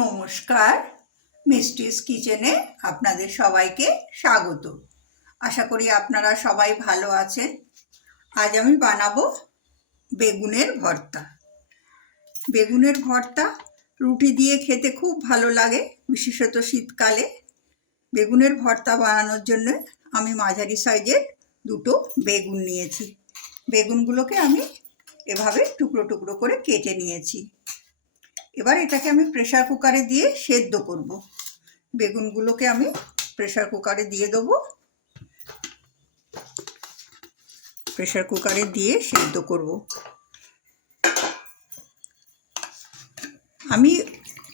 নমস্কার, মিষ্টিস কিচেনে আপনাদের সবাইকে স্বাগত। আশা করি আপনারা সবাই ভালো আছেন। আজ আমি বানাবো বেগুনের ভর্তা। বেগুনের ভর্তা রুটি দিয়ে খেতে খুব ভালো লাগে, বিশেষত শীতকালে। বেগুনের ভর্তা বানানোর জন্য আমি মাঝারি সাইজের দুটো বেগুন নিয়েছি। বেগুনগুলোকে আমি এভাবে টুকরো টুকরো করে কেটে নিয়েছি। এবার এটাকে আমি প্রেসার কুকারে দিয়ে সেদ্ধ করব। বেগুনগুলোকে আমি প্রেসার কুকারে দিয়ে দেবো। প্রেসার কুকারে দিয়ে সেদ্ধ করব। আমি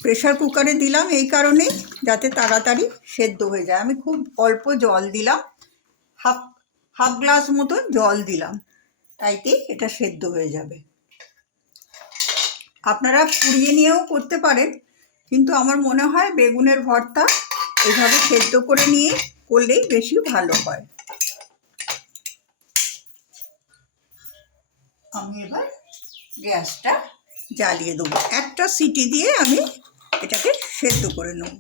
প্রেসার কুকারে দিলাম এই কারণেই যাতে তাড়াতাড়ি সেদ্ধ হয়ে যায়। আমি খুব অল্প জল দিলাম, হাফ গ্লাস মতো জল দিলাম, তাইতে এটা সেদ্ধ হয়ে যাবে। আপনারা পুড়িয়ে নিয়েও করতে পারেন, কিন্তু আমার মনে হয় বেগুনের ভর্তা এইভাবে সেদ্ধ করে নিয়ে করলেই বেশি ভালো হয়। আমি এবার গ্যাসটা জ্বালিয়ে দেবো। একটা সিটি দিয়ে আমি এটাকে সেদ্ধ করে নেব।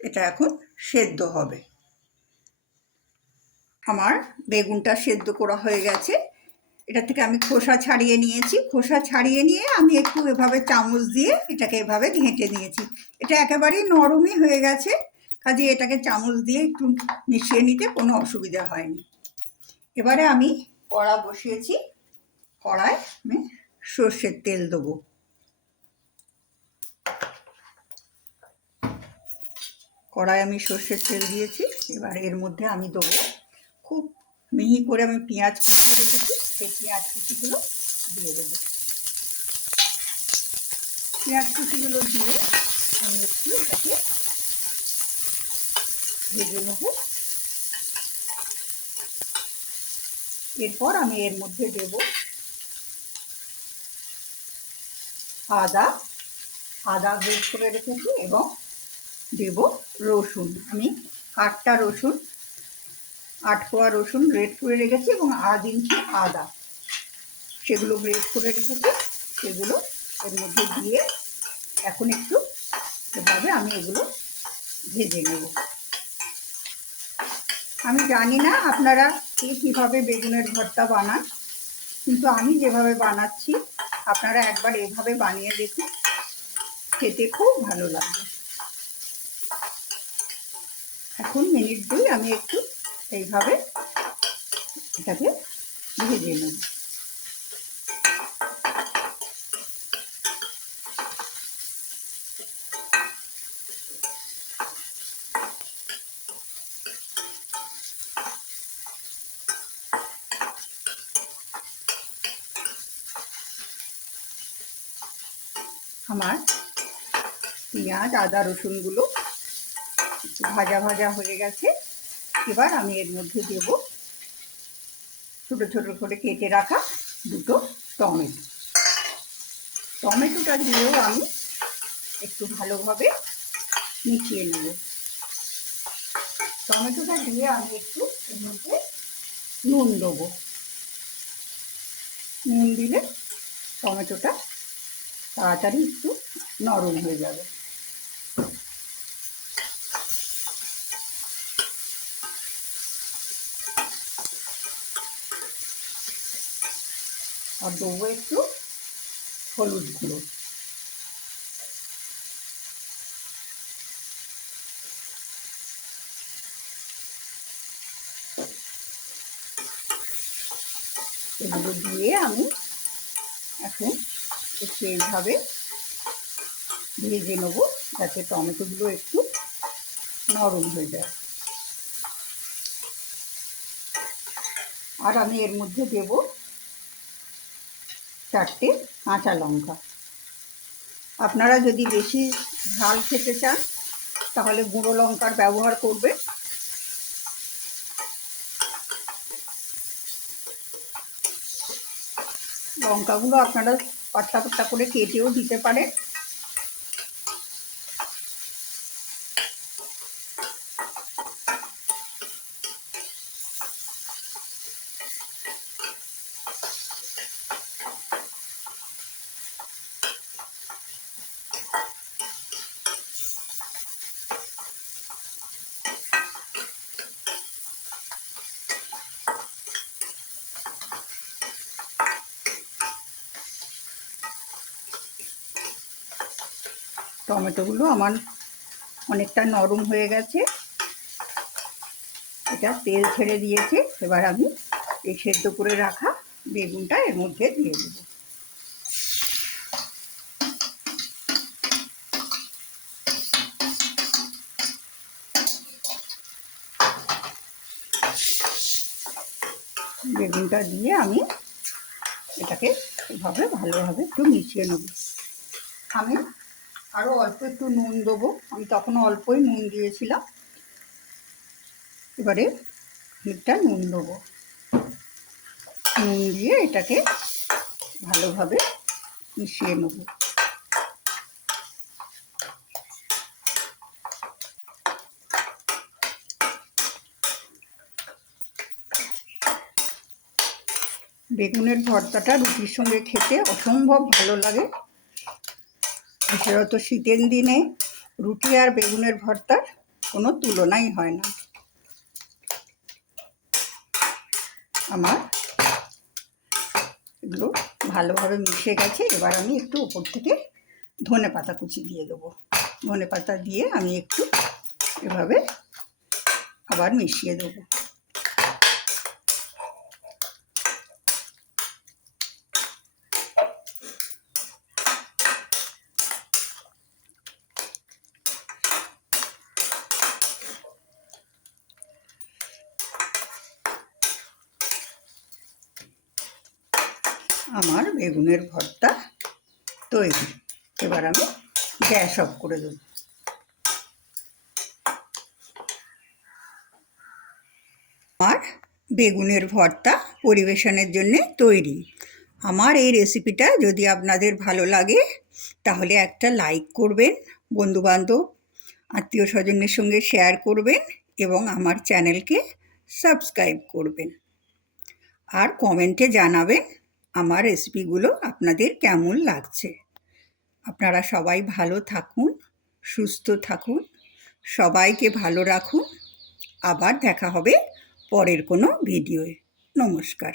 এটা এখন সেদ্ধ হবে। আমার বেগুনটা সেদ্ধ করা হয়ে গেছে। এটা থেকে আমি খোসা ছাড়িয়ে নিয়েছি। খোসা ছাড়িয়ে নিয়ে আমি একটু এভাবে চামচ দিয়ে এটাকে এভাবে ঘেঁটে নিয়েছি। এটা একেবারেই নরমই হয়ে গেছে, কাজে এটাকে চামচ দিয়ে একটু মিশিয়ে নিতে কোনো অসুবিধা হয়নি। এবারে আমি কড়া বসিয়েছি। কড়ায় আমি সর্ষের তেল দেবো। কড়ায় আমি সর্ষের তেল দিয়েছি। এবার এর মধ্যে আমি দেবো, খুব মিহি করে আমি পেঁয়াজ কুচিয়ে রেখেছি, সেই পেঁয়াজ কুচিগুলো দিয়ে দেবো। পেঁয়াজ কুচিগুলো দিয়ে আমি একটু এটাকে ভেজে নেব। এরপর আমি এর মধ্যে দেব আদা গ্রেট করে রেখেছি এবং দেব রসুন। আমি 8টা রসুন, 8 কোয়া রসুন গ্রেট করে রেখেছি এবং 1/2 ইঞ্চি আদা, সেগুলো গ্রেট করে রেখেছি। সেগুলো এর মধ্যে দিয়ে এখন একটু এভাবে আমি এগুলো ভেজে নেব। আমি জানি না আপনারা কীভাবে বেগুনের ভর্তা বানান, কিন্তু আমি যেভাবে বানাচ্ছি আপনারা একবার এভাবে বানিয়ে দেখুন, খেতে খুব ভালো লাগবে। এখন মিনিট 2 আমি একটু এইভাবে এটাকে ভেজে নেব। আমার পেঁয়াজ আদা রসুনগুলো ভাজা ভাজা হয়ে গেছে। এবার আমি এর মধ্যে দেব ছোটো ছোটো করে কেটে রাখা দুটো টমেটো। টমেটোটা দিয়েও আমি একটু ভালোভাবে মিশিয়ে নেব। টমেটোটা দিয়ে আমি একটু এর মধ্যে নুন দেবো। নুন দিলে টমেটোটা তাড়াতাড়ি একটু নরম হয়ে যাবে। আর দেবো একটু হলুদ গুঁড়ো। এগুলো দিয়ে আমি এখন একটু এইভাবে ভেজে নেব, যাতে টমেটোগুলো একটু নরম হয়ে যায়। আর আমি এর মধ্যে দেব 4টে কাঁচা লঙ্কা। আপনারা যদি বেশি ঝাল খেতে চান তাহলে গুঁড়ো লঙ্কার ব্যবহার করবেন। লঙ্কাগুলো আপনারা পাতলা পাতলা করে কেটেও দিতে পারেন। টমেটোগুলো আমার অনেকটা নরম হয়ে গেছে, এটা তেল ছেড়ে দিয়েছে। এবার আমি এই সেদ্ধ করে রাখা বেগুনটা এর মধ্যে দিয়ে দেব। বেগুনটা দিয়ে আমি এটাকে এভাবে ভালোভাবে একটু মিশিয়ে নেব। আমি আরও অল্প একটু নুন দেবো, আমি তখন অল্পই নুন দিয়েছিলাম। এবারে একটা নুন দেবো, নুন দিয়ে এটাকে ভালোভাবে মিশিয়ে নেব। বেগুনের ভর্তাটা রুটির সঙ্গে খেতে অসম্ভব ভালো লাগে। বিশেষত শীতের দিনে রুটি আর বেগুনের ভর্তার কোনো তুলনাই হয় না। আমার এগুলো ভালোভাবে মিশে গেছে। এবার আমি একটু উপর থেকে ধনেপাতা কুচি দিয়ে দেবো। ধনেপাতা দিয়ে আমি একটু এভাবে আবার মিশিয়ে দেবো। আমার বেগুনের ভর্তা তৈরি। এবার আমি গ্যাস অফ করে দেব। আমার বেগুনের ভর্তা পরিবেশনের জন্য তৈরি। আমার এই রেসিপিটা যদি আপনাদের ভালো লাগে তাহলে একটা লাইক করবেন, বন্ধুবান্ধব আত্মীয় স্বজনের সঙ্গে শেয়ার করবেন এবং আমার চ্যানেলকে সাবস্ক্রাইব করবেন। আর কমেন্টে জানাবেন আমার রেসিপিগুলো আপনাদের কেমন লাগছে। আপনারা সবাই ভালো থাকুন, সুস্থ থাকুন, সবাইকে ভালো রাখুন। আবার দেখা হবে পরের কোনো ভিডিওয়ে। নমস্কার।